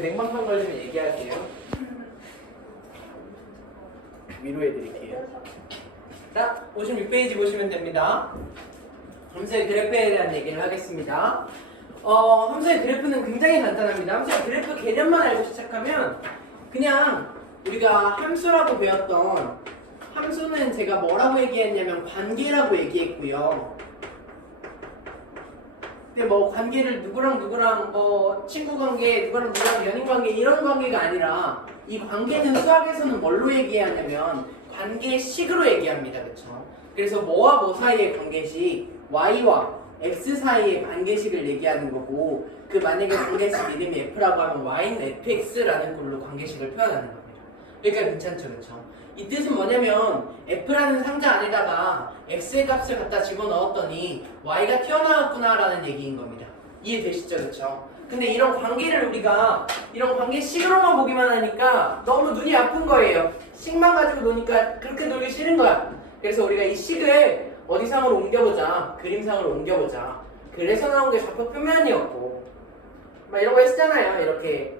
냉방판 걸리면 얘기할게요. 위로해드릴게요. 자, 56페이지 보시면 됩니다. 함수의 그래프에 대한 얘기를 하겠습니다. 함수의 그래프는 굉장히 간단합니다. 함수의 그래프 개념만 알고 시작하면 그냥 우리가 함수라고 배웠던 함수는 제가 뭐라고 얘기했냐면 관계라고 얘기했고요. 근데 뭐 관계를 누구랑 친구 관계, 누구랑 연인 관계 이런 관계가 아니라 이 관계는 수학에서는 뭘로 얘기하냐면 관계식으로 얘기합니다. 그렇죠? 그래서 뭐와 뭐 사이의 관계식, y와 x 사이의 관계식을 얘기하는 거고 그 만약에 관계식 이름이 f라고 하면 y는 fx라는 걸로 관계식을 표현하는 겁니다. 그러니까 괜찮죠, 그렇죠? 이 뜻은 뭐냐면 f라는 상자 안에다가 x의 값을 갖다 집어넣었더니 y가 튀어나왔구나 라는 얘기인 겁니다. 이해되시죠? 그렇죠? 근데 이런 관계를 우리가 이런 관계식으로만 보기만 하니까 너무 눈이 아픈 거예요. 식만 가지고 노니까 그렇게 놀기 싫은 거야. 그래서 우리가 이 식을 어디상으로 옮겨보자, 그림상으로 옮겨보자. 그래서 나온 게 좌표 표면이었고 막 이런 거 했잖아요. 이렇게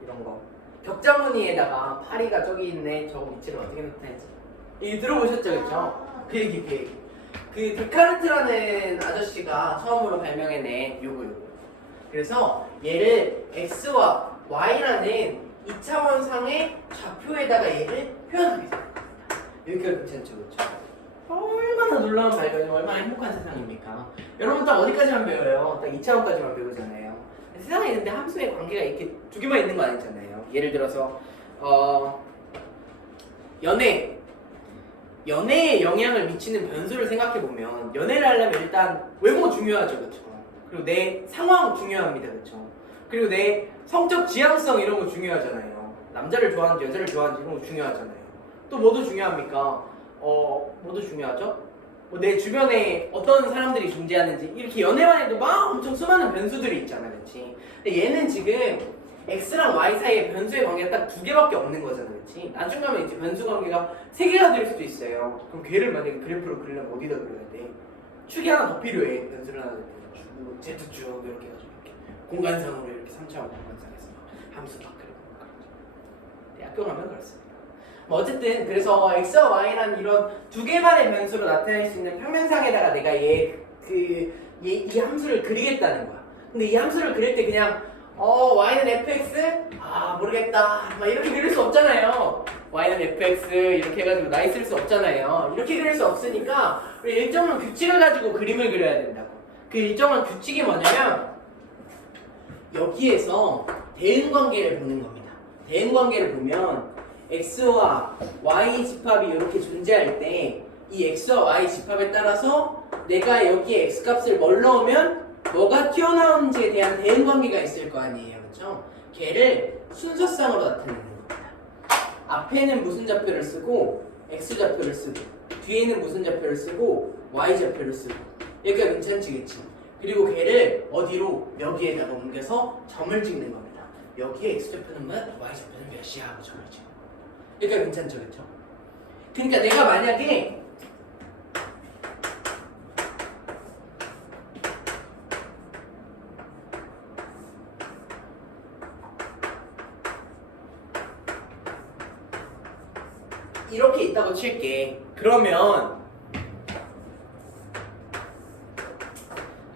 이런 거 격자무늬에다가 파리가 저기 있네. 저거 위치를 어떻게 나타내지? 이거 들어보셨죠? 그렇죠? 그 얘기. 그 데카르트라는 아저씨가 처음으로 발명해낸 요거. 그래서 얘를 x와 y라는 2차원상의 좌표에다가 얘를 표현하게 됩니다. 여기가 괜찮죠? 그렇죠? 얼마나 놀라운 발견이 얼마나 행복한 세상입니까? 여러분 딱 어디까지만 배워요? 딱 2차원까지만 배우잖아요. 세상에 있는데 함수의 관계가 이렇게 두 개만 있는 거 아니잖아요. 예를 들어서 연애에 영향을 미치는 변수를 생각해보면 연애를 하려면 일단 외모 중요하죠. 그렇죠? 그리고 내 상황 중요합니다. 그렇죠? 그리고 내 성적 지향성 이런 거 중요하잖아요. 남자를 좋아하는지 여자를 좋아하는지 이런 거 중요하잖아요. 또 뭐도 중요합니까? 뭐도 중요하죠? 내 주변에 어떤 사람들이 존재하는지 이렇게 연애만 해도 막 엄청 수많은 변수들이 있잖아. 그렇지? 근데 얘는 지금 x랑 y 사이에 변수의 관계가 딱 두 개밖에 없는 거잖아. 그렇지? 나중 가면 이제 변수 관계가 세 개가 될 수도 있어요. 그럼 걔를 만약에 그래프로 그리려면 어디다 그려야 돼? 축이 하나 더 필요해. 변수를 하나 더 쭉, z축 이렇게 해가지고 이렇게 공간상으로 이렇게 3차원 공간상에서 함수 막 그리고 대학교 가면 그렇습니다. 뭐 어쨌든 그래서 x와 y라는 이런 두 개만의 변수로 나타낼 수 있는 평면상에다가 내가 이 함수를 그리겠다는 거야. 근데 이 함수를 그릴 때 그냥 y는 fx? 모르겠다 막 이렇게 그릴 수 없잖아요. y는 fx 이렇게 해가지고 나 있을 수 없잖아요. 이렇게 그릴 수 없으니까 우리 일정한 규칙을 가지고 그림을 그려야 된다고. 그 일정한 규칙이 뭐냐면 여기에서 대응관계를 보는 겁니다. 대응관계를 보면 x와 y 집합이 이렇게 존재할 때 이 x와 y 집합에 따라서 내가 여기에 x값을 뭘 넣으면 뭐가 튀어나오는지에 대한 대응관계가 있을 거 아니에요. 그렇죠? 걔를 순서상으로 나타내는 겁니다. 앞에는 무슨 좌표를 쓰고 x좌표를 쓰고 뒤에는 무슨 좌표를 쓰고 y좌표를 쓰고 여기가 괜찮지 그치? 그리고 걔를 어디로 여기에다가 옮겨서 점을 찍는 겁니다. 여기에 x좌표는 몇, y좌표는 몇이야 하고 점을 찍는 겁니다. 여기가 괜찮죠 그쵸? 그러니까 내가 만약에 이렇게 있다고 칠게. 그러면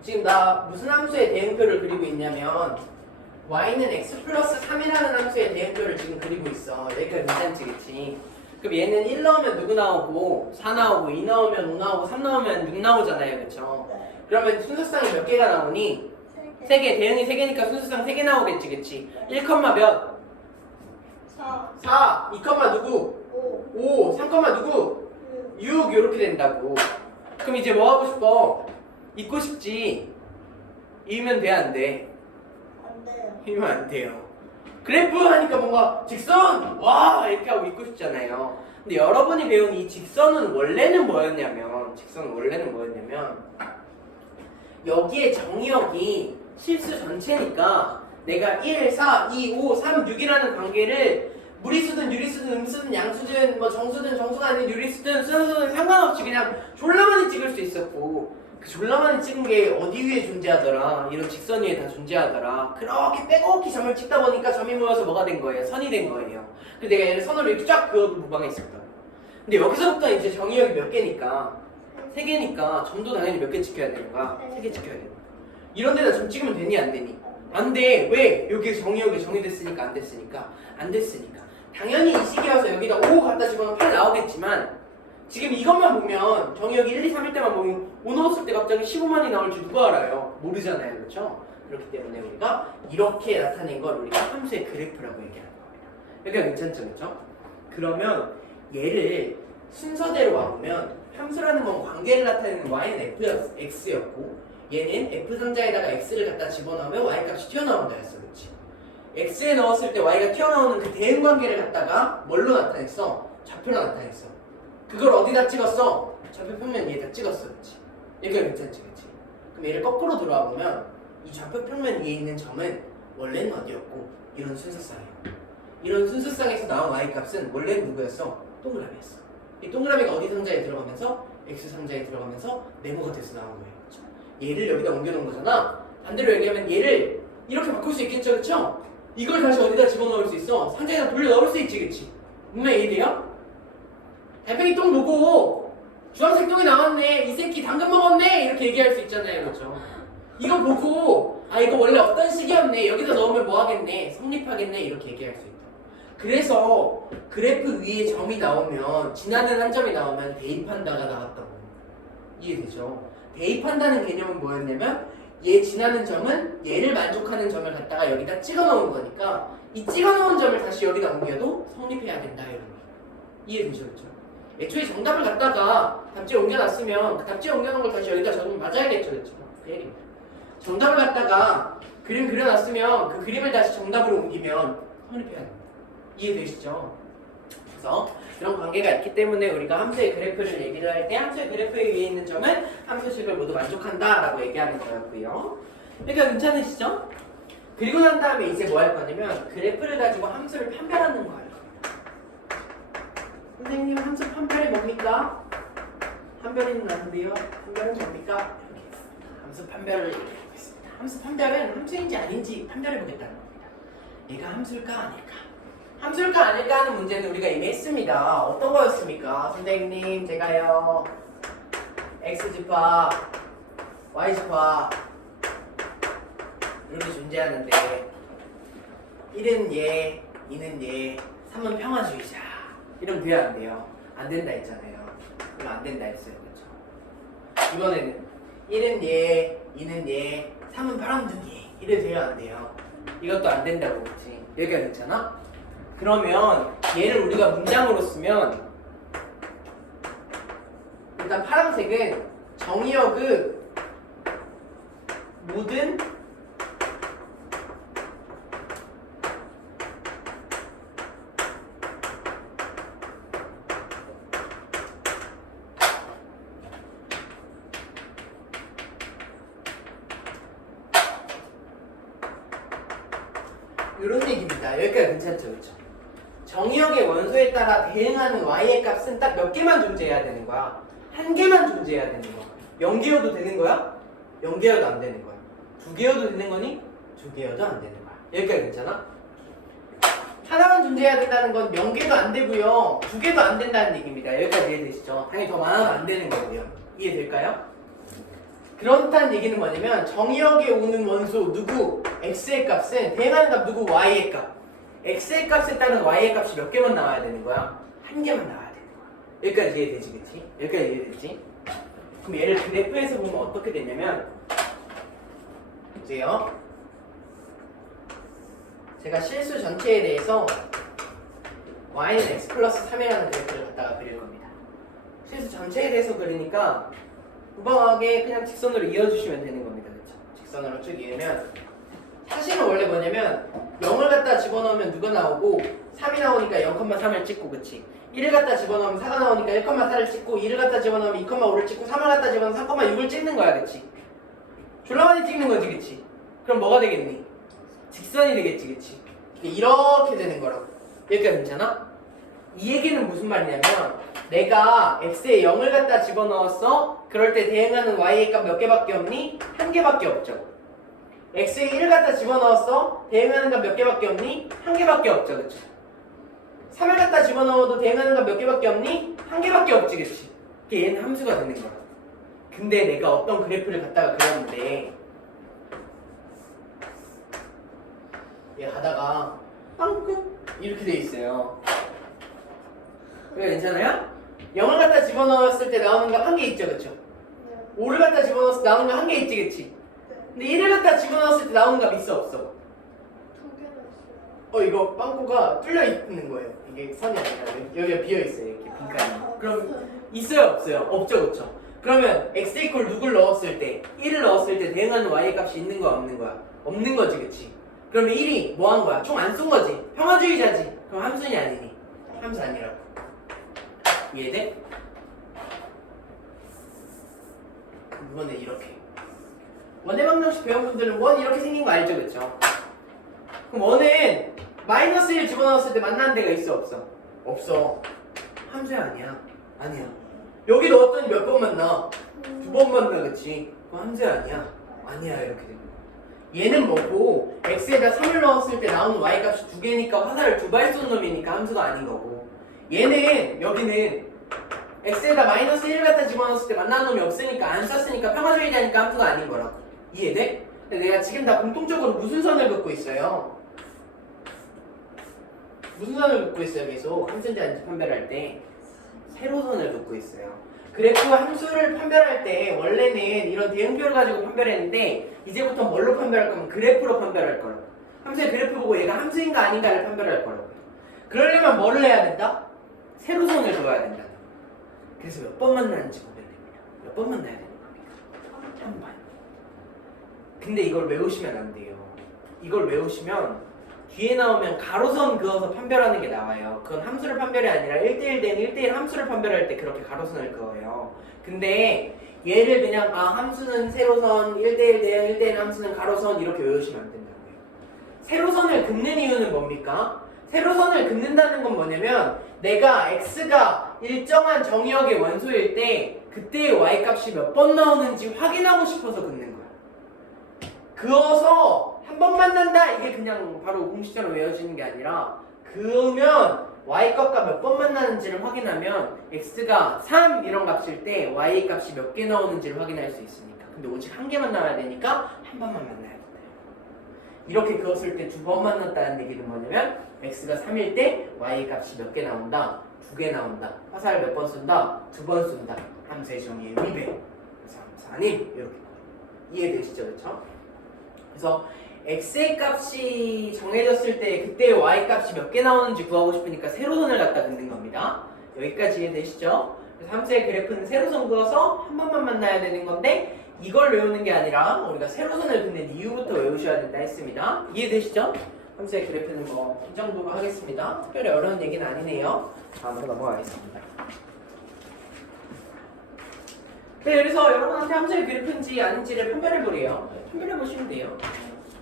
지금 나 무슨 함수의 대응표를 그리고 있냐면 y는 x 플러스 3이라는 함수의 대응표를 지금 그리고 있어. 여기까지 괜찮지 그치? 그럼 얘는 1 넣으면 누구 나오고 4 나오고 2 넣으면 5 나오고 3 넣으면 6 나오잖아요. 그쵸? 그러면 순서상이 몇 개가 나오니? 3개. 대응이 3개니까 순서상 3개 나오겠지 그치? 1, 몇? 4 2, 누구? 5 3, 누구? 6 이렇게 된다고. 그럼 이제 뭐 하고 싶어? 잊고 싶지? 이으면 돼 안 돼? 안 돼요. 이면 안 돼요. 그래프 하니까 뭔가 직선! 와! 이렇게 하고 잊고 싶잖아요. 근데 여러분이 배운 이 직선은 원래는 뭐였냐면 여기에 정의역이 실수 전체니까 내가 1, 4, 2, 5, 3, 6이라는 관계를 무리수든 유리수든 음수든 양수든 뭐 정수든 정수가 아닌 유리수든 수수든 상관없이 그냥 졸라 많이 찍을 수 있었고 그 졸라 많이 찍은 게 어디 위에 존재하더라, 이런 직선 위에 다 존재하더라. 그렇게 빼곡히 점을 찍다 보니까 점이 모여서 뭐가 된 거예요? 선이 된 거예요. 그래서 내가 얘를 선으로 이렇게 쫙 그어도 무방했었다. 근데 여기서부터 이제 정의역이 몇 개니까 3개니까 점도 당연히 몇 개 지켜야 되는 거야? 3개 지켜야 되는 거야. 이런 데다 점 찍으면 되니 안 되니? 안 돼. 왜? 여기 정의역이 정의됐으니까 안 됐으니까? 안 됐으니까. 당연히 이 식이어서 여기다 5 갖다 집어넣으면 8 나오겠지만 지금 이것만 보면 정의역이 1, 2, 3일 때만 보면 5 넣었을 때 갑자기 15만이 나올지 누가 알아요? 모르잖아요. 그렇죠? 그렇기 때문에 우리가 이렇게 나타낸 걸 우리가 함수의 그래프라고 얘기하는 겁니다. 그러니까 괜찮죠? 그렇죠? 그러면 얘를 순서대로 와보면 함수라는 건 관계를 나타내는 y는 x였고 얘는 f상자에다가 x를 갖다 집어넣으면 y값이 튀어나온다 했어. 그렇지? x에 넣었을 때 y가 튀어나오는 그 대응 관계를 갖다가 뭘로 나타냈어? 좌표로 나타냈어. 그걸 어디다 찍었어? 좌표 평면 위에다 찍었어. 그렇지? 여기가 괜찮지? 그렇지? 그럼 얘를 거꾸로 들어와 보면 이 좌표 평면 위에 있는 점은 원래는 어디였고 이런 순서쌍이에요. 이런 순서쌍에서 나온 y값은 원래는 누구였어? 동그라미였어. 이 동그라미가 어디 상자에 들어가면서 x 상자에 들어가면서 네모가 돼서 나온 거예요. 그렇죠? 얘를 여기다 옮겨놓은 거잖아. 반대로 얘기하면 얘를 이렇게 바꿀 수 있겠죠, 그렇죠? 이걸 다시 어디다 집어넣을 수 있어? 상자에다 돌려 넣을 수 있지, 그렇지? 분명 이해돼요? 달팽이 똥 보고 주황색 똥이 나왔네, 이 새끼 당근 먹었네 이렇게 얘기할 수 있잖아요, 그렇죠? 이거 보고 아 이거 원래 어떤 식이었네, 여기다 넣으면 뭐 하겠네, 성립하겠네 이렇게 얘기할 수 있다. 그래서 그래프 위에 점이 나오면 지나는 한 점이 나오면 대입한다가 나왔다고. 이해되죠? 대입한다는 개념은 뭐였냐면 얘 지나는 점은 얘를 만족하는 점을 갖다가 여기다 찍어 놓은 거니까 이 찍어 놓은 점을 다시 여기다 옮겨도 성립해야 된다 이런 거. 이해되죠? 그렇죠? 애초에 정답을 갖다가 답지에 옮겨놨으면 그 답지에 옮겨놓은 걸 다시 여기다 적으면 맞아야겠죠? 그렇죠? 그 얘기입니다. 정답을 갖다가 그림 그려놨으면 그 그림을 다시 정답으로 옮기면 성립해야 됩니다. 이해되시죠? 그래서 이런 관계가 있기 때문에 우리가 함수의 그래프를 얘기를 할 때 함수의 그래프 위에 있는 점은 함수식을 모두 만족한다 라고 얘기하는 거였고요. 그러니까 괜찮으시죠? 그리고 난 다음에 이제 뭐 할 거냐면 그래프를 가지고 함수를 판별하는 거 할 겁니다. 선생님 함수 판별이 뭡니까? 판별이 나는데요. 판별은 뭡니까? 함수 판별을 얘기해보겠습니다. 함수 판별은 함수인지 아닌지 판별해보겠다는 겁니다. 얘가 함수일까 아닐까? 함수일까 아닐까 하는 문제는 우리가 이미 했습니다. 어떤 거였습니까? 선생님 제가요 x지파 y지파 이렇게 존재하는데 1은 얘, 2는 얘, 3은 평화주의자 이러면 돼야 안 돼요? 안 된다 했잖아요. 그럼 안 된다 했어요. 그렇죠? 이번에는 1은 얘, 2는 얘, 3은 바람둥이 이래 돼야 안 돼요? 이것도 안 된다고 그렇지? 여기가 괜찮아? 그러면 얘를 우리가 문장으로 쓰면 일단 파란색은 정의역의 모든 이런 얘기입니다. 여기까지 괜찮죠? 그렇죠? 정의역의 원소에 따라 대응하는 y의 값은 딱 몇 개만 존재해야 되는 거야? 한 개만 존재해야 되는 거야. 0개여도 되는 거야? 0개여도 안 되는 거야. 2개여도 되는 거니? 2개여도 안 되는 거야. 여기까지 괜찮아? 하나만 존재해야 된다는 건 0개도 안 되고요. 2개도 안 된다는 얘기입니다. 여기까지 이해되시죠? 당연히 더 많아도 안 되는 거고요. 이해될까요? 그렇다는 얘기는 뭐냐면 정의역에 오는 원소 누구? x의 값은 대응하는 값 누구? y의 값. x의 값에 따른 y의 값이 몇 개만 나와야 되는 거야? 한 개만 나와야 되는 거야. 여기까지 이해되지, 그치? 여기까지 이해되지? 그럼 얘를 그래프에서 보면 어떻게 되냐면 보세요. 제가 실수 전체에 대해서 y는 x 플러스 3이라는 그래프를 갖다가 그릴 겁니다. 실수 전체에 대해서 그리니까 무방하게 그냥 직선으로 이어주시면 되는 겁니다. 그렇죠? 직선으로 쭉 이으면 사실은 원래 뭐냐면 0을 갖다 집어넣으면 누가 나오고 3이 나오니까 0,3을 찍고 그치? 1을 갖다 집어넣으면 4가 나오니까 1,4를 찍고 2를 갖다 집어넣으면 2,5를 찍고 3을 갖다 집어넣으면 3,6을 찍는 거야 그치? 졸라 많이 찍는 거지 그치? 그럼 뭐가 되겠니? 직선이 되겠지 그치? 이렇게 되는 거라고. 여기까지 괜찮아? 이 얘기는 무슨 말이냐면 내가 x에 0을 갖다 집어넣었어. 그럴 때 대응하는 y의 값 몇 개밖에 없니? 한 개밖에 없죠. x에 1을 갖다 집어넣었어. 대응하는 값 몇 개밖에 없니? 한 개밖에 없죠. 그치? 3을 갖다 집어넣어도 대응하는 값 몇 개밖에 없니? 한 개밖에 없지. 그치? 그게 얘는 함수가 되는 거야. 근데 내가 어떤 그래프를 갖다가 그렸는데 얘 하다가 빵긋 이렇게 돼 있어요. 그래 괜찮아요? 0을 갖다 집어넣었을 때 나오는 값 한 개 있죠. 그쵸? 5를 갖다 집어넣었을 때 나오는 값 한 개 있지. 그치? 근데 1을 갖다 집어넣었을 때 나오는 값 있어 없어? 두 개나 있어요. 이거 빵꾸가 뚫려 있는 거예요. 이게 선이 아니라 여기가 비어 있어요. 이렇게 빈칸이. 그럼 있어요 없어요? 없죠. 그쵸? 그러면 x 이퀄 누굴 넣었을 때 1을 넣었을 때 대응하는 y 값이 있는 거야 없는 거야? 없는 거지. 그치? 그러면 1이 뭐 한 거야? 총 안 쏜 거지? 평화주의자지? 그럼 함수니 아니니? 함수 아니라고. 이해돼? 이번에 이렇게 원의 방정식 배운 분들은 원 이렇게 생긴 거 알죠? 그쵸? 그럼 원은 마이너스 1 집어넣었을 때 만나는 데가 있어 없어? 없어. 함수야 아니야. 아니야. 여기 넣었더니 몇 번 만나? 두 번 만나. 그치? 그럼 함수야 아니야. 아니야. 이렇게 되는 거야. 얘는 뭐고 x에다 3을 넣었을 때 나오는 y 값이 두 개니까 화살을 두 발 쏜 놈이니까 함수가 아닌 거고, 얘는 여기는 x에다 마이너스 1을 갖다 집어넣었을 때 만나는 놈이 없으니까 안 썼으니까 평화주의자니까 함수가 아닌 거라고. 이해돼? 근데 내가 지금 다 공통적으로 무슨 선을 긋고 있어요? 무슨 선을 긋고 있어요? 계속 함수인지 아닌지 판별할 때 세로선을 긋고 있어요. 그래프 함수를 판별할 때 원래는 이런 대응표를 가지고 판별했는데 이제부터 뭘로 판별할 거면 그래프로 판별할 거라고. 함수의 그래프 보고 얘가 함수인가 아닌가를 판별할 거라고. 그러려면 뭐를 해야 된다? 세로선을 그어야 된다. 그래서 몇 번 만나는지 보면 됩니다. 몇 번 만나야 되는 겁니까? 한 번. 근데 이걸 외우시면 안 돼요. 이걸 외우시면 뒤에 나오면 가로선 그어서 판별하는 게 나와요. 그건 함수를 판별이 아니라 1대1 대 1대1 함수를 판별할 때 그렇게 가로선을 그어요. 근데 얘를 그냥 함수는 세로선, 1대1 대 1대1 함수는 가로선 이렇게 외우시면 안 된다고요. 세로선을 긋는 이유는 뭡니까? 세로선을 긋는다는 건 뭐냐면 내가 x가 일정한 정의역의 원소일 때 그때의 y값이 몇 번 나오는지 확인하고 싶어서 긋는 거야. 그어서 한 번 만난다 이게 그냥 바로 공식처럼 외워지는 게 아니라 그으면 y값과 몇 번 만나는지를 확인하면 x가 3 이런 값일 때 y 값이 몇 개 나오는지를 확인할 수 있으니까. 근데 오직 한 개만 나와야 되니까 한 번만 만나야 된다. 이렇게 그었을 때 두 번 만났다는 얘기는 뭐냐면 x가 3일 때 y 값이 몇 개 나온다? 2개 나온다. 화살 몇 번 쏜다? 2번 쏜다. 함수의 정의의 위배. 그래서 함수 아님 이렇게 이해되시죠? 그렇죠? 그래서 x의 값이 정해졌을 때 그때 y 값이 몇 개 나오는지 구하고 싶으니까 세로선을 갖다 긋는 겁니다. 여기까지 이해되시죠? 그래서 함수의 그래프는 세로선 그어서 한 번만 만나야 되는 건데 이걸 외우는 게 아니라 우리가 세로선을 긋는 이유부터 외우셔야 된다 했습니다. 이해되시죠? 함수의 그래프는 뭐 이 정도로 하겠습니다. 특별히 어려운 얘기는 아니네요. 다음으로 넘어가겠습니다. 네, 그래서 여러분한테 함수의 그래프인지 아닌지를 판별해보래요. 판별해보시면 돼요.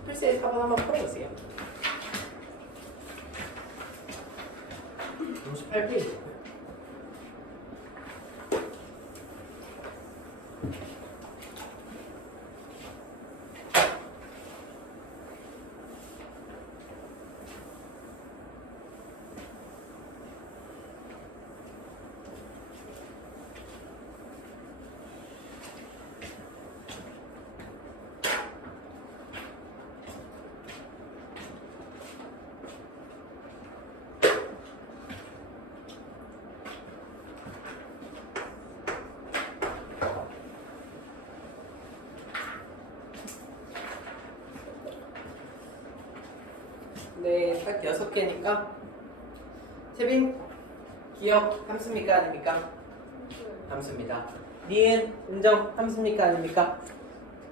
필수의 4번 한번 풀어보세요. 58페이지. 네, 딱 6개니까 세빈, 기억 함수입니까 아닙니까? 함수입니다. 니은, 음정 함수입니까 아닙니까?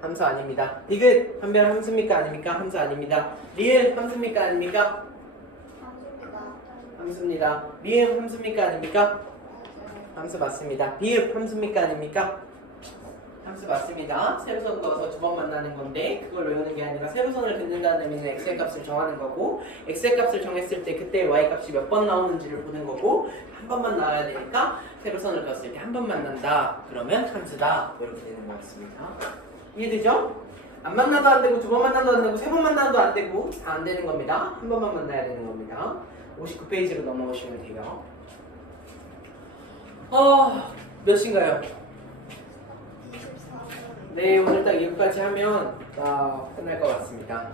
함수 아닙니다. 디귿, 판별 함수입니까 아닙니까? 함수 아닙니다. 리을 함수입니까 아닙니까? 함수입니다. 미음 함수입니까 아닙니까? 함수 맞습니다. 비읍 함수입니까 아닙니까? 함수 맞습니다. 세로선 그어서 두 번 만나는 건데 그걸 외우는 게 아니라 세로선을 긋는다는 의미는 x의 값을 정하는 거고 x의 값을 정했을 때 그때 y 값이 몇 번 나오는지를 보는 거고 한 번만 나와야 되니까 세로선을 그었을 때 한 번 만난다. 그러면 함수다. 이렇게 되는 것 같습니다. 이해되죠? 안 만나도 안 되고 두 번 만나도 안 되고 세 번 만나도 안 되고 다 안 되는 겁니다. 한 번만 만나야 되는 겁니다. 59페이지로 넘어오시면 돼요. 몇 시인가요? 24번. 네, 오늘 딱 이거까지 하면 끝날 것 같습니다.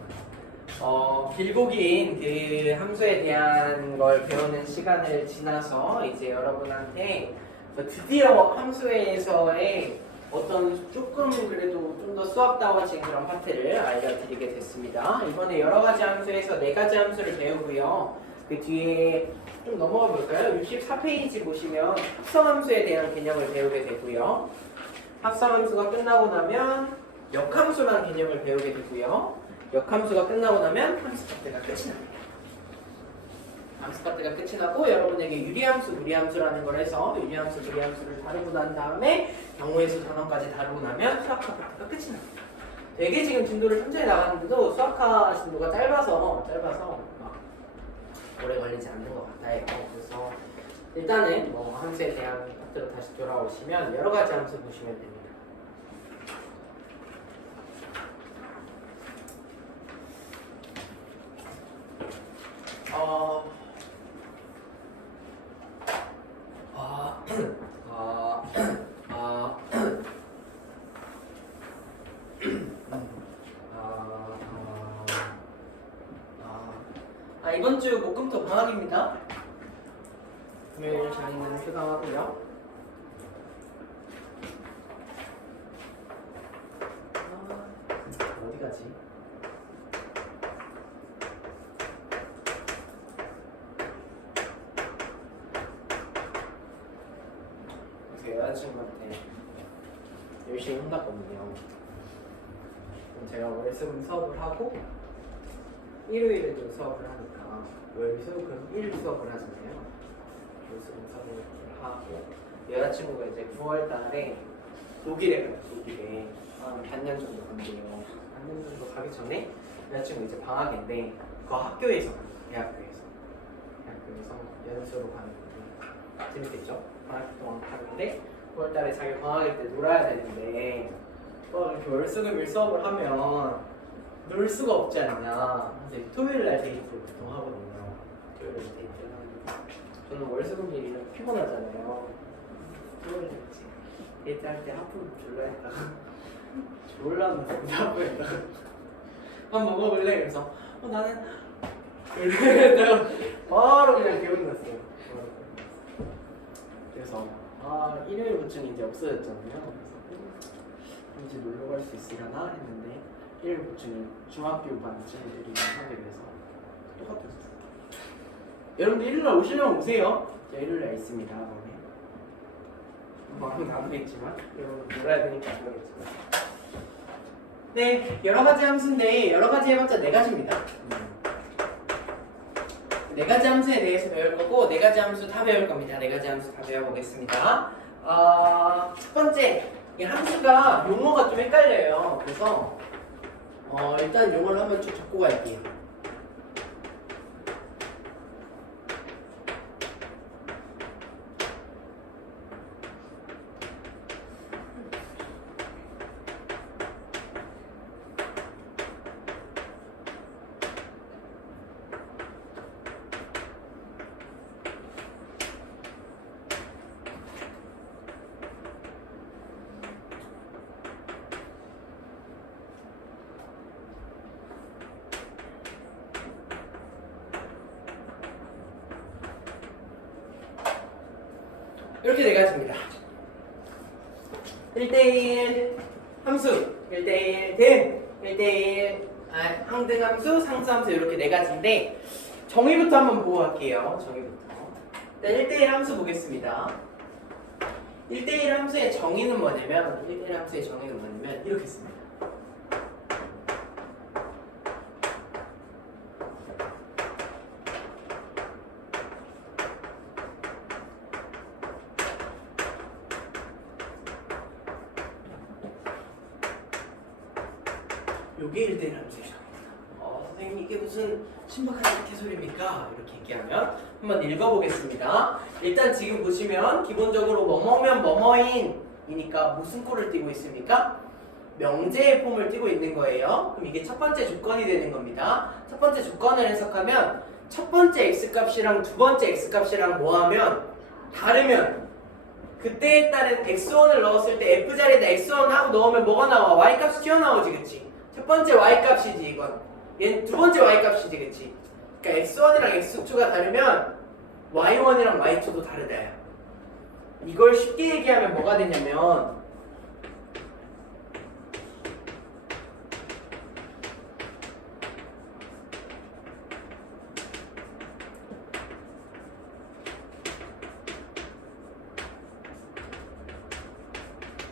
길고 긴 그 함수에 대한 걸 배우는 시간을 지나서 이제 여러분한테 드디어 함수에서의 어떤 조금 그래도 좀 더 수학다워진 그런 파트를 알려드리게 됐습니다. 이번에 여러 가지 함수에서 네 가지 함수를 배우고요. 그 뒤에 좀 넘어가 볼까요? 64페이지 보시면 합성함수에 대한 개념을 배우게 되고요. 합성함수가 끝나고 나면 역함수라는 개념을 배우게 되고요. 역함수가 끝나고 나면 함수 파트가 끝이 납니다. 함수 파트가 끝이 나고 여러분에게 유리함수, 무리함수라는 걸 해서 유리함수, 무리함수를 다루고 난 다음에 경우의 단원까지 다루고 나면 수학과 파트가 끝이 납니다. 되게 지금 진도를 천천히 나가는데도 수학과 진도가 짧아서 막 오래 걸리지 않는 것 같아요. 그래서 일단은 뭐 함수에 대한 파트로 다시 돌아오시면 여러 가지 함수 보시면 됩니다. 이번 주 목금토 방학입니다. 금요일 저희는 휴강하고요. 어디 가지? 제 여자친구한테 열심히 혼났거든요. 제가 월수금 수업을 하고 일요일에도 수업을 하니까 월수금 1 수업을 하잖아요. 월수금 수업을 하고 여자친구가 이제 9월 달에 독일에 가요. 독일에 반년 정도 간대요. 반년 정도 가기 전에 여자친구 이제 방학인데 그 학교에서 가요. 대학교에서 연수로 가는 건데 재밌겠죠? 방학 동안 가는데 9월 달에 자기 방학일 때 놀아야 되는데 이렇게 월수금 1 수업을 하면 놀 수가 없지 않냐. 그래서 토요일 날 데이트를 보통 하거든요. 토요일 날 데이트를 하는데 저는 월수금일이면 피곤하잖아요. 토요일 날 데이트할 때 하품 졸라 했다가 졸라면서 하품했다가 밥 먹어볼래? 그래서 나는 그랬다가 바로 그냥 기억이 났어요. 그래서 일요일 부증이 이제 없어졌잖아요. 그래서 이제 놀러 갈 수 있으려나 했는데 일요일 부증이 중학교 반 친구들이 하게 돼서 똑같았어요. 여러분들 일요일날 오시려면 오세요. 저 일요일날 있습니다. 마음은 안 되겠지만 여러분 놀아야 되니까 안 되겠지만 네, 여러 가지 함수인데 여러 가지 해봤자 네 가지입니다. 네 가지 함수에 대해서 배울 거고 네 가지 함수 다 배울 겁니다. 네 가지 함수 다 배워보겠습니다. 첫 번째, 이 함수가 용어가 좀 헷갈려요. 그래서 일단 용어를 한번 쭉 적고 갈게요. 이렇게 네 가지입니다. 1대1 함수, 1대1 등, 1대1 항등함수, 상수함수 이렇게 네 가지인데 정의부터 한번 보고 갈게요. 정의부터. 일단 1대1 함수 보겠습니다. 1대1 함수의 정의는 뭐냐면 이렇게 씁니다. 요게 1대1 함수의 정의입니다. 선생님 이게 무슨 신박한 개소리입니까? 이렇게 얘기하면 한번 읽어보겠습니다. 일단 지금 보시면 기본적으로 뭐뭐면 뭐뭐인이니까 무슨 꼴을 띠고 있습니까? 명제의 폼을 띠고 있는 거예요. 그럼 이게 첫 번째 조건이 되는 겁니다. 첫 번째 조건을 해석하면 첫 번째 x값이랑 두 번째 x값이랑 뭐하면 다르면 그때에 따른 x1을 넣었을 때 f 자리에다 x1 하고 넣으면 뭐가 나와? y값이 튀어나오지, 그치? 첫 번째 y값이지 이건. 얘는 두 번째 y값이지, 그치? 그러니까 x1이랑 x2가 다르면 y1이랑 y2도 다르다. 이걸 쉽게 얘기하면 뭐가 되냐면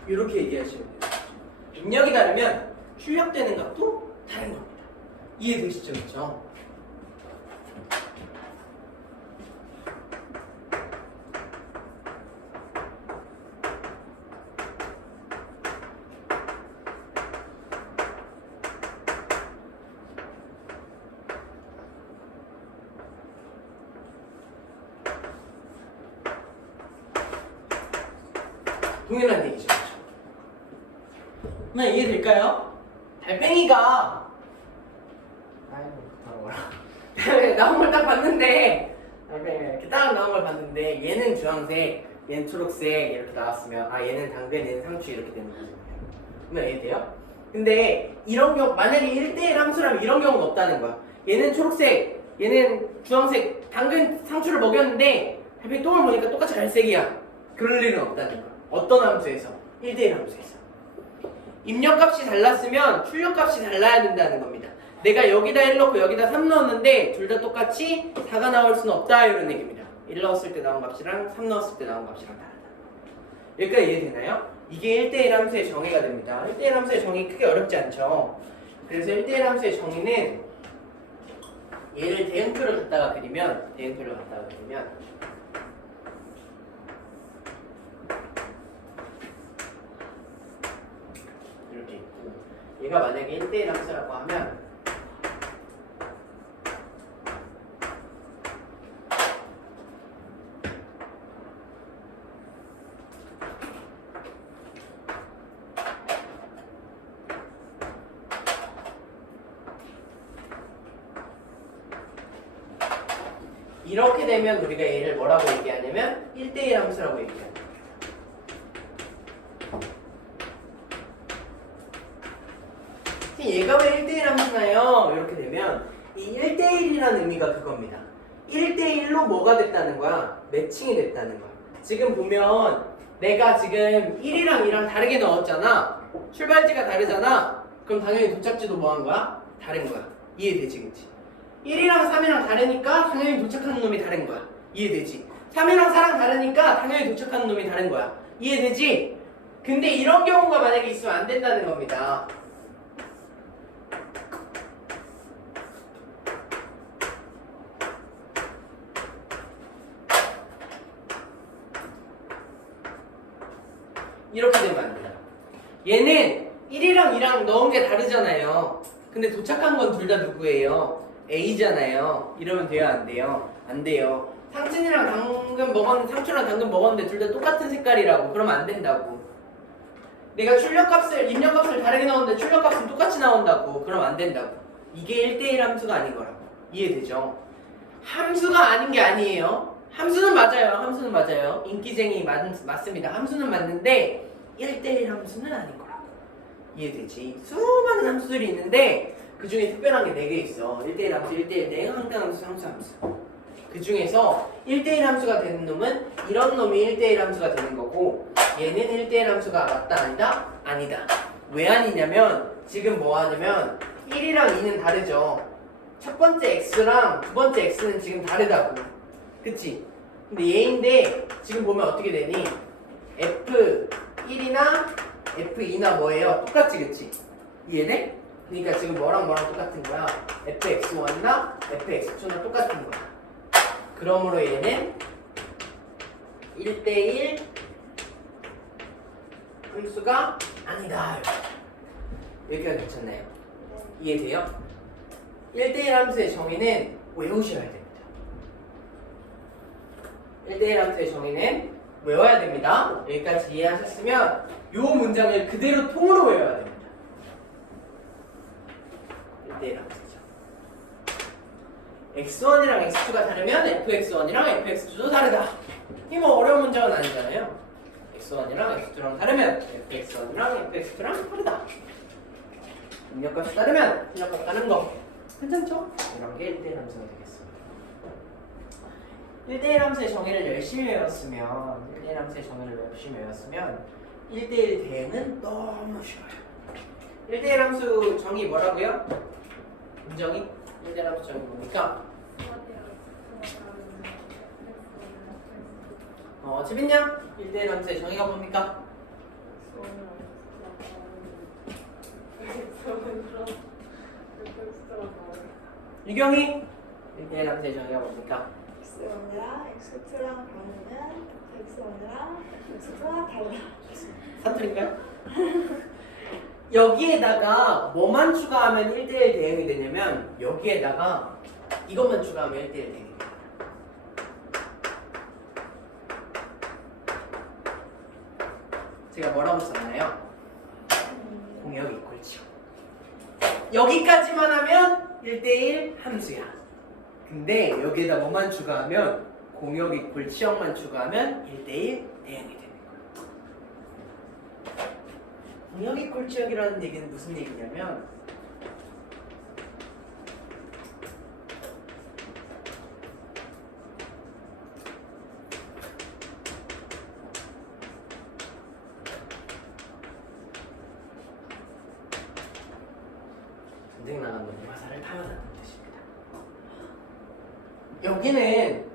이렇게 얘기하시면 돼요. 능력이 다르면 출력되는 값도 다른 겁니다. 이해되시죠? 그렇죠? 동일한 얘기죠. 그러면 이해될까요? 달팽이가 나온 걸 딱 봤는데 달팽이가 이렇게 딱 나온 걸 봤는데 얘는 주황색, 얘는 초록색 이렇게 나왔으면 얘는 당근, 얘는 상추 이렇게 되는 거죠. 그러면 이해돼요? 근데 이런 경우 만약에 1대1 함수라면 이런 경우는 없다는 거야. 얘는 초록색, 얘는 주황색, 당근, 상추를 먹였는데 달팽이 똥을 보니까 똑같이 갈색이야. 그럴 일은 없다는 거야. 어떤 함수에서? 1대1 함수에서. 입력값이 달랐으면 출력값이 달라야 된다는 겁니다. 내가 여기다 1 넣고 여기다 3 넣었는데 둘 다 똑같이 4가 나올 수는 없다 이런 얘기입니다. 1 넣었을 때 나온 값이랑 3 넣었을 때 나온 값이랑 다르다. 여기까지 이해되나요? 이게 1대1 함수의 정의가 됩니다. 1대1 함수의 정의 크게 어렵지 않죠? 그래서 1대1 함수의 정의는 얘를 대응표를 갖다가 그리면 이렇게 있고 얘가 만약에 1대1 함수라고 하면 이렇게 되면 우리가 얘를 뭐라고 얘기하냐면 1대1 함수라고 얘기해요. 얘가 왜 1대1 함수나요? 이렇게 되면 이 1대1이라는 의미가 그겁니다. 1대1로 뭐가 됐다는 거야? 매칭이 됐다는 거야. 지금 보면 내가 지금 1이랑 2랑 다르게 넣었잖아. 출발지가 다르잖아. 그럼 당연히 도착지도 뭐 한 거야? 다른 거야. 이해되지, 그치? 1이랑 3이랑 다르니까 당연히 도착하는 놈이 다른 거야. 이해되지? 3이랑 4랑 다르니까 당연히 도착하는 놈이 다른 거야. 이해되지? 근데 이런 경우가 만약에 있으면 안 된다는 겁니다. 이렇게 되면 안 돼요. 얘는 1이랑 2랑 넣은 게 다르잖아요. 근데 도착한 건 둘 다 누구예요? A잖아요. 이러면 돼요, 안 돼요? 안 돼요. 상추랑 당근 먹었는데 둘 다 똑같은 색깔이라고. 그러면 안 된다고. 내가 입력값을 다르게 넣었는데 출력값은 똑같이 나온다고. 그러면 안 된다고. 이게 1대1 함수가 아닌 거라고. 이해되죠? 함수가 아닌 게 아니에요. 함수는 맞아요. 인기쟁이 맞습니다. 함수는 맞는데 1대1 함수는 아닌 거라고. 이해되지? 수많은 함수들이 있는데 그 중에 특별한 게 4개 있어. 1대1 함수, 1대1 항등함수, 상수함수. 그 중에서 1대1 함수가 되는 놈은 이런 놈이 1대1 함수가 되는 거고 얘는 1대1 함수가 맞다 아니다? 아니다. 왜 아니냐면 지금 뭐 하냐면 1이랑 2는 다르죠. 첫 번째 x랑 두 번째 x는 지금 다르다고. 그치? 근데 얘인데 지금 보면 어떻게 되니? F1이나 F2나 뭐예요? 똑같지, 그치? 이해돼? 그러니까 지금 뭐랑 똑같은 거야? fx1이나 fx2나 똑같은 거야. 그러므로 얘는 1대1 함수가 아니다. 여기가 괜찮나요? 이해돼요? 1대1 함수의 정의는 외우셔야 됩니다. 1대1 함수의 정의는 외워야 됩니다. 여기까지 이해하셨으면 이 문장을 그대로 통으로 외워야 됩니다. 1대1 함수죠. x1이랑 x2가 다르면 fx1이랑 fx2도 다르다. 이게 뭐 어려운 문장은 아니잖아요. x1이랑 x2랑 다르면 fx1이랑 fx2랑 다르다. 입력값이 다르면 입력값 다른 거. 괜찮죠? 이런 게 1대1 함수가 되겠습니다. 1대1 함수의 정의를 열심히 외웠으면 1대1 함수의 정의를 열심히 외웠으면 1대1 대응은 너무 쉬워요. 1대1 함수 정의 뭐라고요? 문정의? 1대1 함수 정의 뭡니까? 지빈양? 1대1 함수의 정의가 뭡니까? 유경이? 1대1 함수의 정의가 뭡니까? X1이랑 X2랑 다르면 X1이랑 X2가 달라. 사투리인가요? 여기에다가 뭐만 추가하면 1대1 대응이 되냐면 여기에다가 이것만 추가하면 1대1 대응이 돼요. 제가 뭐라고 썼나요? 공역 이퀄치요. 여기까지만 하면 1대1 함수야. 근데 여기에다 뭐만 추가하면 공역 이퀄 치역만 추가하면 1대1 대응이 되는 거예요. 공역 이퀄 치역이라는 얘기는 무슨 얘기냐면 전쟁 나간 놈이 화살을 타만하는 뜻입니다. 여기는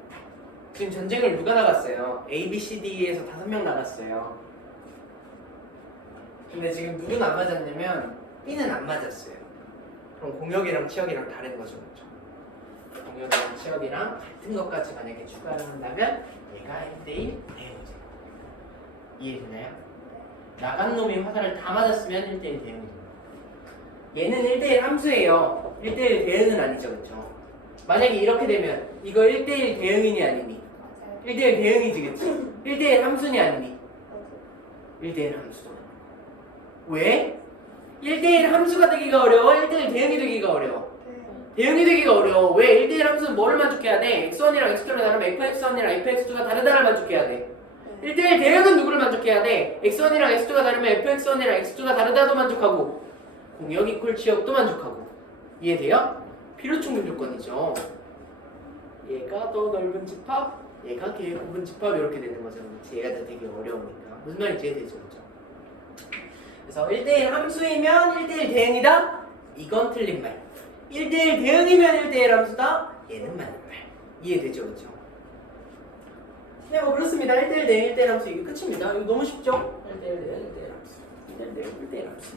지금 전쟁을 누가 나갔어요? A, B, C, D에서 5명 나갔어요. 근데 지금 누구는 안 맞았냐면 B는 안 맞았어요. 그럼 공역이랑 치역이랑 다른 거죠, 그렇죠? 공역이랑 치역이랑 같은 것까지 만약에 추가를 한다면 얘가 1대1 대응이죠. 이해되나요? 나간 놈이 화살을 다 맞았으면 1대1 대응이 됩니다. 얘는 1대1 함수예요. 1대1 대응은 아니죠, 그렇죠? 만약에 이렇게 되면 이거 1대1 대응이니 아니니? 1대1 대응이지, 그치? 1대1 함수니 아니니? 1대1 함수도. 왜? 1대1 함수가 되기가 어려워? 1대1 대응이 되기가 어려워? 대응이 되기가 어려워. 왜? 1대1 함수는 뭐를 만족해야 돼? x1이랑 x2를 다르면 fx1이랑 fx2가 다르다를 만족해야 돼. 1대1 대응은 누구를 만족해야 돼? x1이랑 x2가 다르면 fx1이랑 x2가 다르다도 만족하고 공역 이퀄 치역도 만족하고. 이해돼요? 필요충분 조건이죠. 얘가 더 넓은 집합, 얘가 걔 좁은 집합 이렇게 되는 거죠. 얘가 다 되게 어려우니까. 무슨 말인지 이해되죠? 그죠? 그래서 1대1 함수이면 1대1 대응이다? 이건 틀린 말. 1대1 대응이면 1대1 함수다? 얘는 맞는 말. 이해되죠? 그죠? 네, 뭐 그렇습니다. 1대1 대응, 1대1 함수 이게 끝입니다. 이거 너무 쉽죠? 1대1 대응, 1대1 함수. 1대1 대응, 1대1 함수.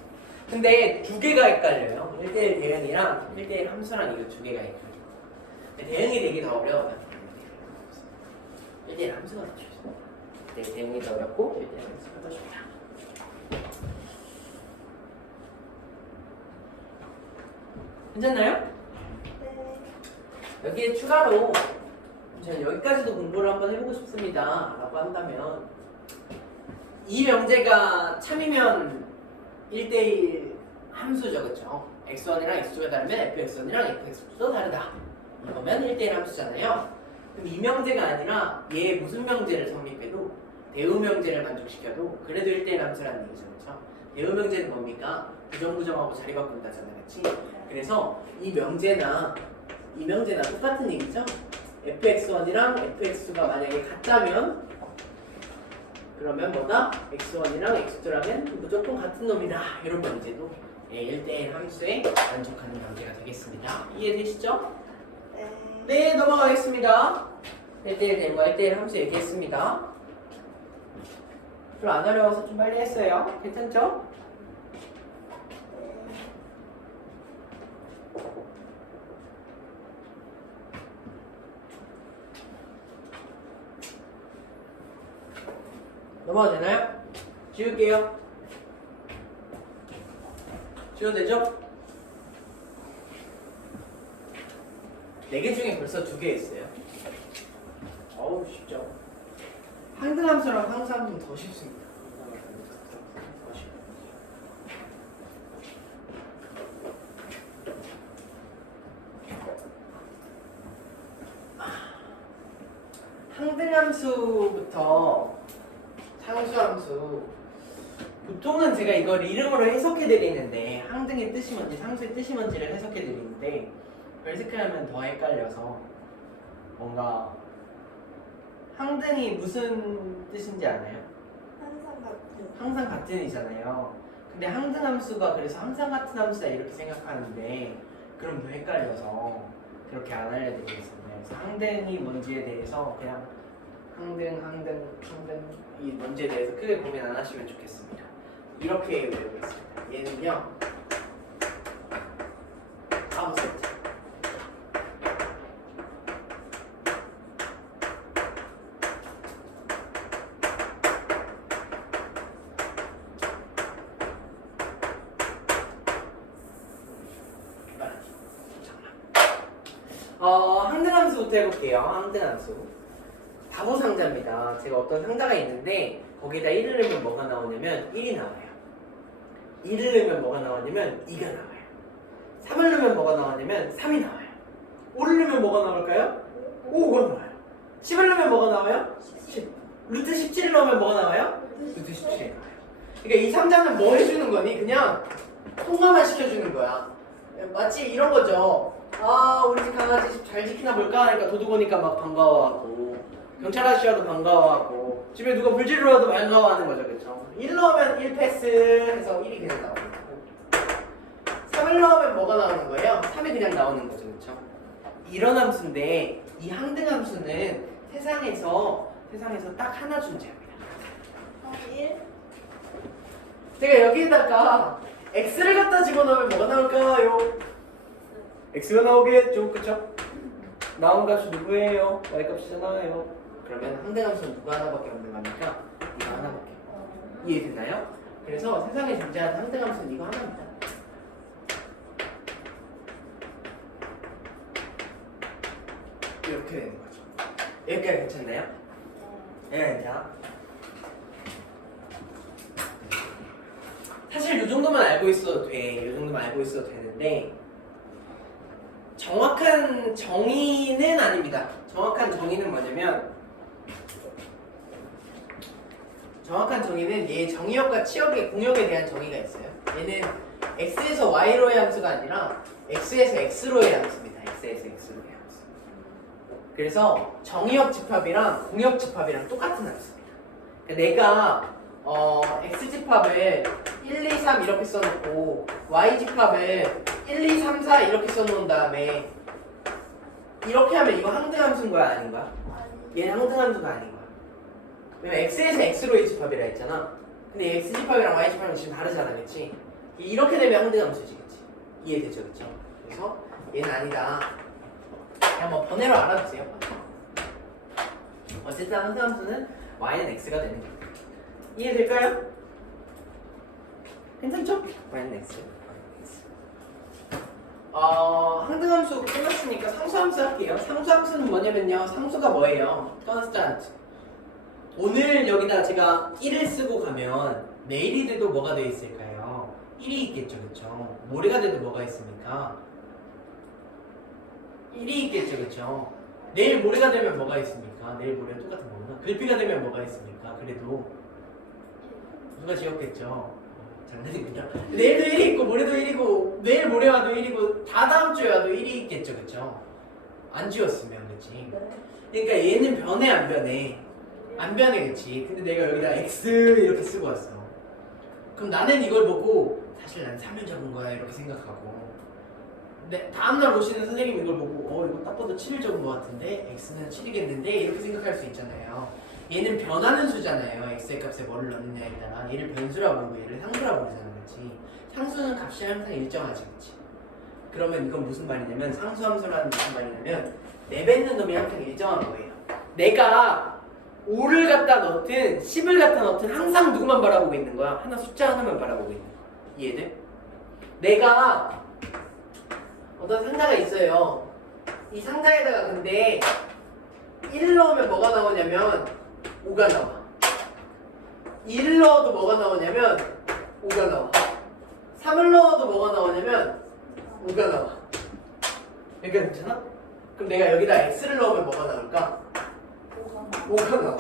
근데 두 개가 헷갈려요. 1대1 대응이랑 1대1 함수랑 이거 두 개가 헷갈려요. 대응이 되기 더 어려워요. 1대1 함수가 더 쉽죠. 대응이 더 어렵고 1대1 함수가 더 쉽다. 괜찮나요? 네. 여기에 추가로 저는 여기까지도 공부를 한번 해보고 싶습니다 라고 한다면 이 명제가 참이면 1대1 함수죠, 그쵸? x1이랑 x2가 다르면 fx1이랑 fx2도 다르다. 이거면 1대1 함수잖아요. 그럼 이 명제가 아니라 얘 무슨 명제를 성립해도 대우 명제를 만족시켜도 그래도 1대1 함수라는 얘기죠, 그쵸? 대우 명제는 뭡니까? 부정부정하고 자리 바꾼다잖아요, 그치? 그래서 이 명제나 똑같은 얘기죠? fx1이랑 fx2가 만약에 같다면 그러면 뭐다? x1이랑 x2라면 무조건 같은 놈이다. 이런 명제도 1대1 함수에 만족하는 명제가 되겠습니다. 이해되시죠? 네. 네, 넘어가겠습니다. 1대1 대응과 1대1 함수 얘기했습니다. 좀 안 어려워서 좀 빨리 했어요. 괜찮죠? 넘어가도 되나요? 지울게요. 지워도 되죠? 4개 중에 벌써 2개 했어요. 어우 쉽죠. 항등함수랑 상수함수는 더 쉽습니다. 더 쉽. 항등함수부터 상수함수. 보통은 제가 이걸 이름으로 해석해 드리는데 항등의 뜻이 뭔지 상수의 뜻이 뭔지를 해석해 드리는데 별색하면 더 헷갈려서 뭔가 항등이 무슨 뜻인지 아나요? 항상 같은. 항상 같은이잖아요. 근데 항등함수가 그래서 항상 같은 함수다 이렇게 생각하는데 그럼 더 헷갈려서 그렇게 안 알려드리겠습니다. 그래서 항등이 뭔지에 대해서 그냥 항등이 뭔지에 대해서 크게 고민 안 하시면 좋겠습니다. 이렇게 외우겠습니다. 얘는요 아무 세트 항등함수부터 해볼게요. 항등함수 바보 상자입니다. 제가 어떤 상자가 있는데 거기다 1을 넣으면 뭐가 나오냐면 1이 나와요. 2를 넣으면 뭐가 나오냐면 2가 나와요. 3을 넣으면 뭐가 나오냐면 3이 나와요. 5를 넣으면 뭐가 나올까요? 5가 나와요. 10을 넣으면 뭐가 나와요? 10. 루트 17을 넣으면 뭐가 나와요? 루트 17이 나와요. 그러니까 이 상자는 뭐 해주는 거니? 그냥 통화만 시켜주는 거야. 마치 이런 거죠. 아 우리 집 강아지 집 잘 지키나 볼까 하니까 도둑 오니까 막 반가워하고 경찰 아저씨와도 반가워하고 집에 누가 불지르러 와도 반가워하는 거죠. 그쵸? 1 넣으면 1 패스 해서 1이 그냥 나오는 거고 3을 넣으면 뭐가 나오는 거예요? 3이 그냥 나오는 거죠. 그쵸? 이런 함수인데 이 항등함수는 세상에서 딱 하나 존재합니다. 1. 제가 여기에다가 x를 갖다 집어넣으면 뭐가 나올까요? x가 나오겠죠, 그쵸? 나온 값이 누구예요? y값이잖아요. 그러면 항등함수는 누구 하나밖에 없는 겁니까? 이거 하나밖에. 이해되나요? 그래서 세상에 존재하는 항등함수는 이거 하나입니다. 이렇게 되는 거죠. 여기까지 괜찮나요? 네, 자. 사실 이 정도만 알고 있어도 돼. 이 정도만 알고 있어도 되는데 정확한 정의는 아닙니다. 정확한 정의는 뭐냐면 정확한 정의는 얘 정의역과 치역의 공역에 대한 정의가 있어요. 얘는 x에서 y로의 함수가 아니라 x에서 x로의 함수입니다. x에서 x로의 함수. 그래서 정의역 집합이랑 공역 집합이랑 똑같은 함수입니다. 그러니까 내가 x 집합을 1, 2, 3 이렇게 써놓고 y 집합을 1, 2, 3, 4 이렇게 써놓은 다음에 이렇게 하면 이거 항등함수인 거야 아닌 거야? 얘는 항등함수가 아닌 거야. 왜냐면 x에서 x로의 집합이라 했잖아. 근데 x 집합이랑 y 집합이랑 지금 다르잖아, 그치? 이렇게 되면 항등함수지, 그치? 이해되죠, 그치? 그래서 얘는 아니다. 그냥 뭐 번외로 알아두세요. 어쨌든 항등함수는 y는 x가 되는 거야. 이해될까요? 괜찮죠? y는 x. 항등함수 끝났으니까 상수함수 할게요. 상수함수는 뭐냐면요. 상수가 뭐예요? constant. 오늘 여기다 제가 1을 쓰고 가면 내일이 돼도 뭐가 돼 있을까요? 1이 있겠죠, 그쵸? 모레가 돼도 뭐가 있습니까? 1이 있겠죠, 그쵸? 내일 모레가 되면 뭐가 있습니까? 내일 모레가 똑같은 거구나. 글비가 되면 뭐가 있습니까? 그래도 누가 지었겠죠? 장난이군요. 내일도 1이 있고 모레도 1이고 내일 모레와도 1이고 다 다음 주에 와도 1이 있겠죠, 그쵸? 안 지웠으면, 그치? 그러니까 얘는 변해 안 변해? 안 변해, 그치? 근데 내가 여기다 x 이렇게 쓰고 왔어. 그럼 나는 이걸 보고 사실 난 3을 적은 거야 이렇게 생각하고 근데 다음날 오시는 선생님이 이걸 보고 이거 딱 봐도 7을 적은 거 같은데 x는 7이겠는데 이렇게 생각할 수 있잖아요. 얘는 변하는 수잖아요. x의 값에 뭐를 넣느냐에 따라 얘를 변수라고 부르고 얘를 상수라고 부르잖아, 그치? 상수는 값이 항상 일정하지, 그치? 그러면 이건 무슨 말이냐면 상수함수라는 무슨 말이냐면 내뱉는 놈이 항상 일정한 거예요. 내가 5를 갖다 넣든 10을 갖다 넣든 항상 누구만 바라보고 있는 거야? 하나 숫자 하나만 바라보고 있는 거야. 이해돼? 내가 어떤 상자가 있어요. 이 상자에다가 근데 1을 넣으면 뭐가 나오냐면 5가 나와. 2를 넣어도 뭐가 나오냐면 5가 나와. 3을 넣어도 뭐가 나오냐면 5가 나와. 여기가 괜찮아? 그럼 내가 여기다 x를 넣으면 뭐가 나올까? 5가 나와.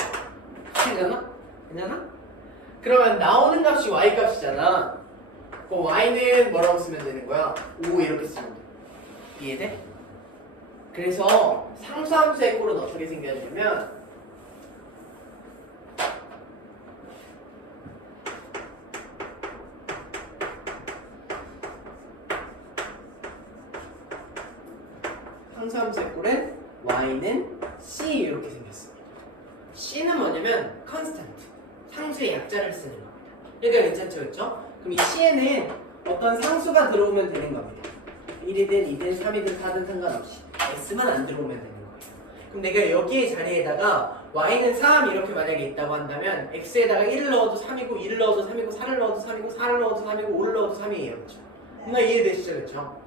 괜찮아? 괜찮아? 그러면 나오는 값이 y 값이잖아. 그럼 y는 뭐라고 쓰면 되는 거야? 5 이렇게 쓰면 돼. 이해돼? 그래서 상수함수의 꼴은 어떻게 생겨지냐면 상수함수의 꼴은 y는 c 이렇게 생겼습니다. c는 뭐냐면 constant, 상수의 약자를 쓰는 겁니다. 여기가 괜찮죠? 그렇죠? 그럼 이 c에는 어떤 상수가 들어오면 되는 겁니다. 1이든 2든 3이든 4든 상관없이 x만 안 들어오면 되는 거예요. 그럼 내가 여기에 자리에다가 y는 3 이렇게 만약에 있다고 한다면 x에다가 1을 넣어도 3이고 2를 넣어도 3이고 4를 넣어도 3이고 4를 넣어도 3이고 5를 넣어도 3이에요. 그렇죠? 뭔가 이해되시죠? 그렇죠?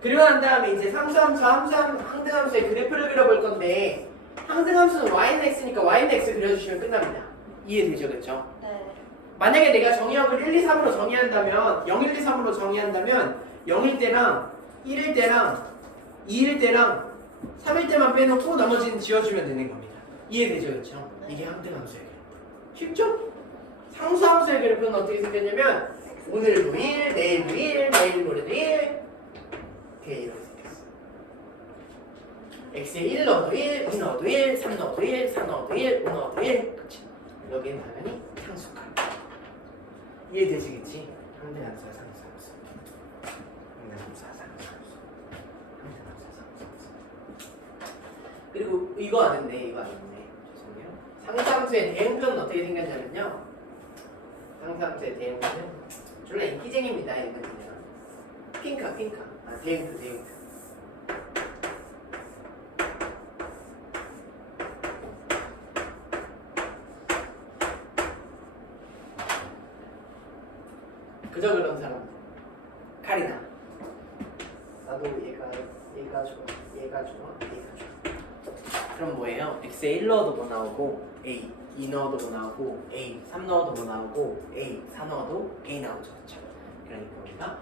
그리고 난 다음에 이제 상수함수, 항등함수의 그래프를 그려볼 건데 항등함수는 y는 x니까 y는 x 그려주시면 끝납니다. 이해되죠? 그렇죠? 네. 만약에 내가 정의역을 1, 2, 3으로 정의한다면 0, 1, 2, 3으로 정의한다면 0일 때랑 1일 때랑 2일 때랑 3일 때만 빼놓고 나머지는 지워주면 되는 겁니다. 이해되죠? 그렇죠? 이게 항등함수의 그래프. 쉽죠? 상수함수의 그래프는 어떻게 생겼냐면 오늘도 1, 내일도 1, 내일 모레도 1 이렇게 생겼어. x에 1 넣어도 1, 2 넣어도 1, 3 넣어도 1, 4 넣어도 1, 5 넣어도 1 그치? 여기는 당연히 상수값. 이해되시겠지? 항등함수와 상수함수. 항등함수와 상수함수. 항등함수와 상수함수. 그리고 이거 아는데 이거 아는데 죄송해요. 상수함수의 대응표는 어떻게 생겼냐면요. 상수함수의 대응표는 졸라 인기쟁입니다. 이거 그냥 핑카. 아 대응표. 그저 그런 사람. 카리나. 나도 얘가 좋아. 그럼 뭐예요? x에 1 넣어도 뭐 나오고 a 2 넣어도 뭐 나오고 a 3 넣어도 뭐 나오고 a 4 넣어도 a 나오죠. 그렇죠? 그러니까 우리가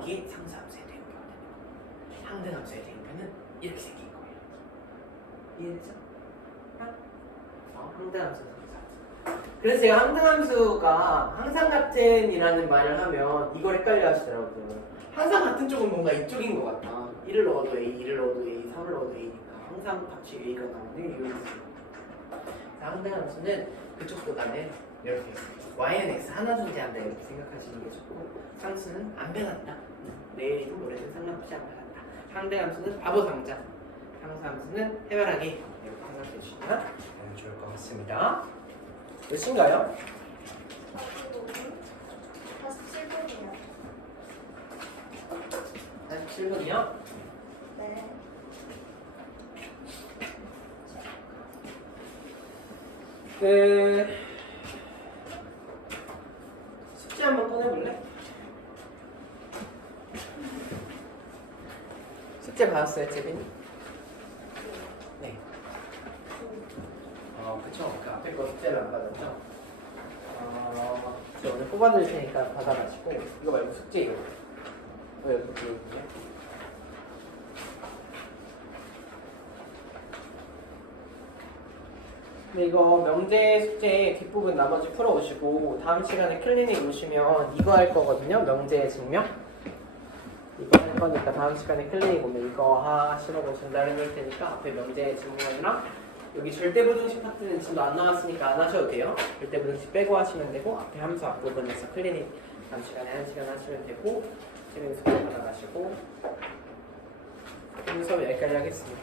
이게 상수함수의 대응표가 되는 거예요. 항등함수의 대응표는 이렇게 생긴 거예요. 이해되죠? 항등함수 상수함수. 그래서 제가 항등함수가 항상 같은이라는 말을 하면 이걸 헷갈려 하시더라고요. 항상 같은 쪽은 뭔가 이쪽인 것 같다. 1을 넣어도 A, 2를 넣어도 A, 3을 넣어도 A니까 항상 같이 A가 나오는 이유가 있어요. 항등함수는 그쪽보다는 이렇게 Y는 X 하나 존재한다 이렇게 생각하시는 게 좋고 상수는 안 변한다. 내일이든 모레든 상관없이 안 변한다. 항등함수는 바보 상자, 상수함수는 해바라기 이렇게 생각해 주시면 좋을 것 같습니다. 몇 시인가요? 47분이요. 47분이요? 네. 숙제 한번 꺼내볼래? 숙제 받았어요, 재빈이? 네. 그쵸. 그 앞에 거 숙제를 안 받았죠? 저 오늘 뽑아드릴 테니까 받아가시고 이거 말고 숙제 이거. 여기 있네. 근데 이거 명제 숙제 뒷부분 나머지 풀어오시고 다음 시간에 클리닉 오시면 이거 할 거거든요. 명제 증명. 이거 할 거니까 다음 시간에 클리닉 오면 이거 하시라고 전달해 놓을 테니까 앞에 명제 증명이랑 여기 절대부등식 파트는 지금 안 나왔으니까 안 하셔도 돼요. 절대부등식 빼고 하시면 되고 앞에 함수 앞부분에서 클리닉 다음 시간에 1시간 하시면 되고 지금 숙제 받아가시고 오늘 수업 여기까지 하겠습니다.